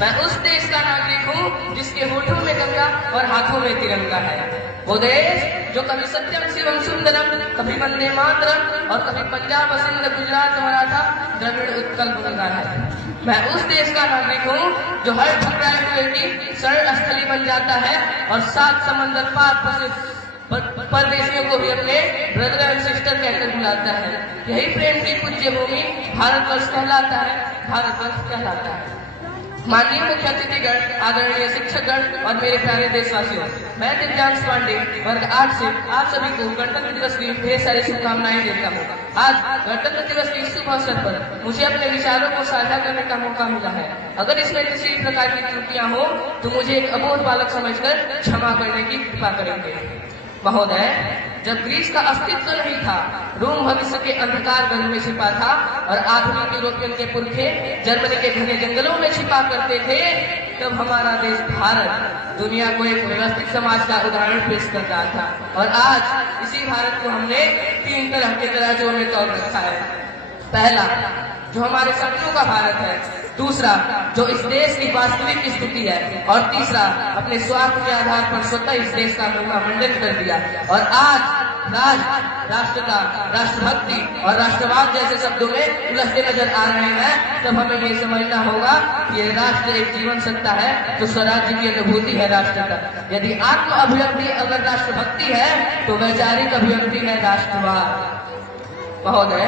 मैं उस देश का नागरिक हूँ जिसके होठों में गंगा और हाथों में तिरंगा है। वो देश जो कभी सत्यम शिवम सुंदरम, कभी वंदे मातरम और कभी पंजाब सिंध गुजरात मराठा द्रविड़ उत्कल गंगा है। मैं उस देश का नागरिक हूँ जो हर ठुकराए हुए की शरण स्थली बन जाता है और 7 समंदर पार परदेशियों को भी अपने ब्रदर एंड सिस्टर कहकर बुलाता है। यही प्रेम की पूज्य भूमि भारतवर्ष कहलाता है, भारतवर्ष कहलाता है। माननीय मुख्य अतिथिगण, आदरणीय शिक्षकगण और मेरे प्यारे देशवासियों, मैं दिव्यांश पांडे वर्ग 8 से आप सभी को गणतंत्र दिवस की ढेर सारी शुभकामनाएं देता हूँ। आज गणतंत्र दिवस के शुभ अवसर पर मुझे अपने विचारों को साझा करने का मौका मिला है। अगर इसमें किसी प्रकार की त्रुटियां हो तो मुझे एक अबोध बालक समझकर क्षमा करने की कृपा करेंगे। महोदय, जब ग्रीस का अस्तित्व नहीं था, रोम भविष्य के अंधकार गढ़ में छिपा था और आधुनिक यूरोपियन के पुरखे जर्मनी के घने जंगलों में छिपा करते थे, तब हमारा देश भारत दुनिया को एक व्यवस्थित समाज का उदाहरण पेश कर रहा था। और आज इसी भारत को हमने 3 तरह के तराजों में तौल रखा है। पहला, जो हमारे सपनों का भारत है। दूसरा, जो इस देश की वास्तविक स्थिति है। और तीसरा, अपने स्वार्थ के आधार पर स्वतः इस देश का मंडन कर दिया। और आज राष्ट्रता, राष्ट्रभक्ति और राष्ट्रवाद जैसे शब्दों में उलझते नजर आ रहे हैं, तब हमें ये समझना होगा कि ये राष्ट्र एक जीवन सत्ता है, तो स्वराज्य की अनुभूति है राष्ट्र का। यदि आत्म अभिव्यक्ति अगर राष्ट्रभक्ति है तो वैचारिक अभिव्यक्ति है राष्ट्रवाद। महोदय,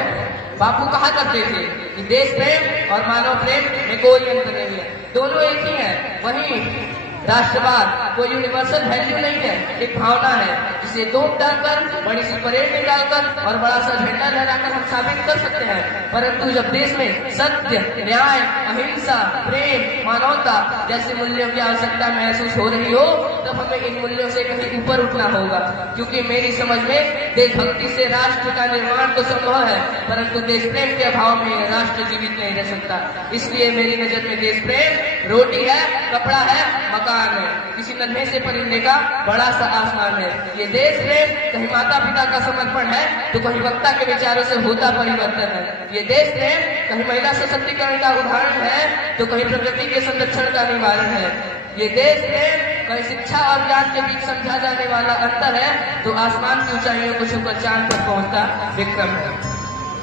बापू कहा करते थे कि देश प्रेम और मानव प्रेम में कोई अंतर नहीं है, दोनों एक ही है। वहीं राष्ट्रवाद कोई यूनिवर्सल वैल्यू नहीं है, एक भावना है जिसे तोप डालकर, बड़ी सी परेड निकालकर और बड़ा सा झंडा लहराकर हम साबित कर सकते हैं। परंतु जब देश में सत्य, न्याय, अहिंसा, प्रेम, मानवता जैसे मूल्यों की आवश्यकता महसूस हो रही हो, तब हमें इन मूल्यों से कहीं ऊपर उठना होगा। क्योंकि मेरी समझ में देशभक्ति से राष्ट्र का निर्माण तो संभव है, परंतु देश प्रेम के अभाव में राष्ट्र जीवित नहीं रह सकता। इसलिए मेरी नजर में देश प्रेम रोटी है, कपड़ा है, मकान है, किसी नन्हे से परिंदे का बड़ा सा आसमान है। ये देश प्रेम कहीं माता पिता का समर्पण है तो कहीं वक्ता के विचारों से होता परिवर्तन है। ये देश प्रेम कहीं महिला सशक्तिकरण का उदाहरण है तो कहीं प्रकृति के संरक्षण का निवारण है। ये देश प्रेम कहीं शिक्षा और ज्ञान के बीच समझा जाने वाला अंतर है तो आसमान की ऊंचाइयों को छूकर चांद पर पहुंचता विक्रम है।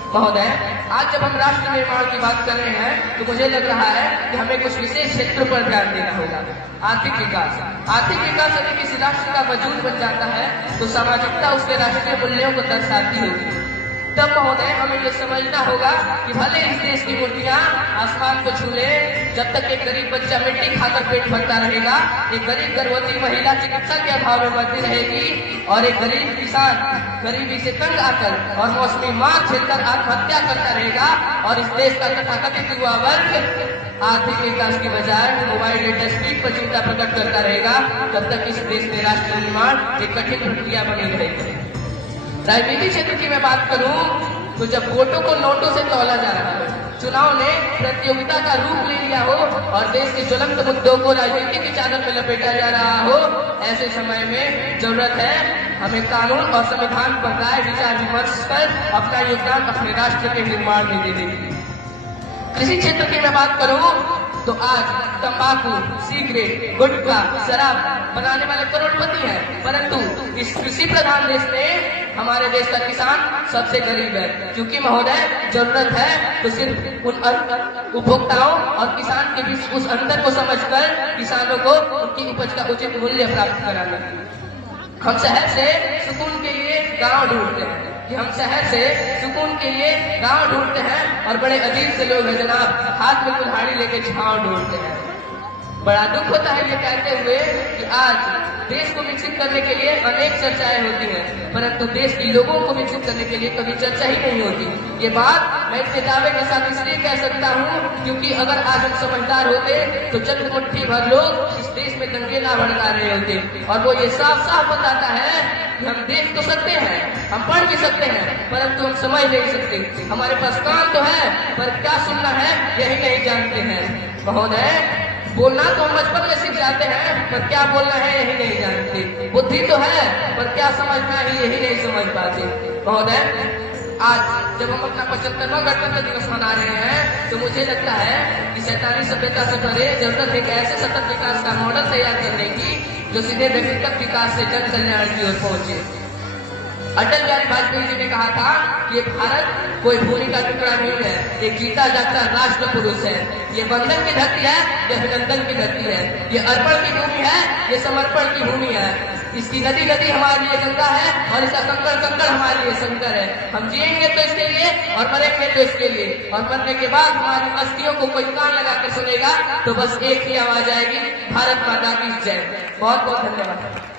महोदय, आज जब हम राष्ट्र निर्माण की बात कर रहे हैं तो मुझे लग रहा है कि हमें कुछ विशेष क्षेत्रों पर ध्यान देना होगा। आर्थिक विकास। आर्थिक विकास यदि किसी राष्ट्र का वजूद बन जाता है तो सामाजिकता उसके राष्ट्रीय मूल्यों को दर्शाती होगी। तब महोदय हमें ये समझना होगा कि भले इस देश की मूर्तियां आसमान को छू ले, जब तक एक गरीब बच्चा मिट्टी खाकर पेट भरता रहेगा, एक गरीब गर्भवती महिला चिकित्सा के अभाव में मरती रहेगी और एक गरीब किसान गरीबी से तंग आकर और मौसमी मार झेलकर आत्महत्या करता रहेगा और इस देश का तथाकथित युवा वर्ग आर्थिक विकास की बजाय मोबाइल डेटा स्पीड पर चिंता प्रकट करता रहेगा, तब तक इस देश में राष्ट्र निर्माण एक कठिन प्रक्रिया बनी रहेगी। राजनीतिक क्षेत्र की मैं बात करूं तो जब वोटों को नोटों से तौला जा रहा है, चुनाव ने प्रतियोगिता का रूप ले लिया हो और देश के ज्वलंत मुद्दों को राजनीति की चादर में लपेटा जा रहा हो, ऐसे समय में जरूरत है हमें कानून और संविधान पर राय विचार विमर्श कर अपना योगदान अपने राष्ट्र के निर्माण में देने की। कृषि क्षेत्र की मैं बात करूं तो आज तंबाकू, सिगरेट, गुटखा, शराब बनाने वाले करोड़पति हैं, परंतु इस कृषि प्रधान देश में हमारे देश का किसान सबसे गरीब है। क्योंकि महोदय जरूरत है तो सिर्फ उन उपभोक्ताओं और किसान के बीच उस अंतर को समझकर किसानों को उनकी उपज का उचित मूल्य प्राप्त कराने की। हम शहर से सुकून के लिए गांव ढूंढते हैं कि हम शहर से सुकून के लिए गांव ढूंढते हैं और बड़े अजीब से लोग हैं जनाब, हाथ में कुल्हाड़ी लेके छांव ढूंढते हैं। बड़ा दुख होता है ये कहते हुए कि आज देश को विकसित करने के लिए अनेक चर्चाएं होती हैं, परंतु देश के लोगों को विकसित करने के लिए कभी चर्चा ही नहीं होती। ये बात मैं इतने दावे के साथ इसलिए कह सकता हूँ क्योंकि अगर आज हम समझदार होते तो चंद मुट्ठी भर लोग इस देश में दंगे ना भड़का रहे होते। और वो ये साफ साफ बताता है कि हम देख तो सकते हैं, हम पढ़ भी सकते हैं, परंतु हम समझ नहीं सकते। हमारे पास कान तो है पर क्या सुनना है यही नहीं जानते हैं। महोदय, बोलना तो हम बचपन में सीख जाते हैं पर क्या बोलना है यही नहीं जानते। बुद्धि तो है पर क्या समझना है यही नहीं समझ पाते। महोदय, आज जब हम अपना 75वां गणतंत्र दिवस मना रहे हैं तो मुझे लगता है कि शैतानी सभ्यता से परे जरूरत है ऐसे सतत विकास का मॉडल तैयार करने की जो सीधे व्यक्तिगत विकास से जन कल्याण की ओर पहुंचे। अटल बिहारी वाजपेयी जी ने कहा था कि ये भारत कोई भूमि का टुकड़ा नहीं है, एक जीता जागता राष्ट्र पुरुष है। ये बंधन की धरती है, ये अभिनंदन की धरती है, ये अर्पण की भूमि है, ये समर्पण की भूमि है। इसकी नदी नदी हमारे लिए गंगा है और इसका कंकड़ कंकड़ हमारे लिए शंकर है। हम जिएंगे तो इसके लिए और मरेंगे तो इसके लिए, और मरने के बाद हमारी अस्थियों को कोई कान लगाकर सुनेगा तो बस एक ही आवाज आएगी, भारत माता की जय। बहुत बहुत धन्यवाद।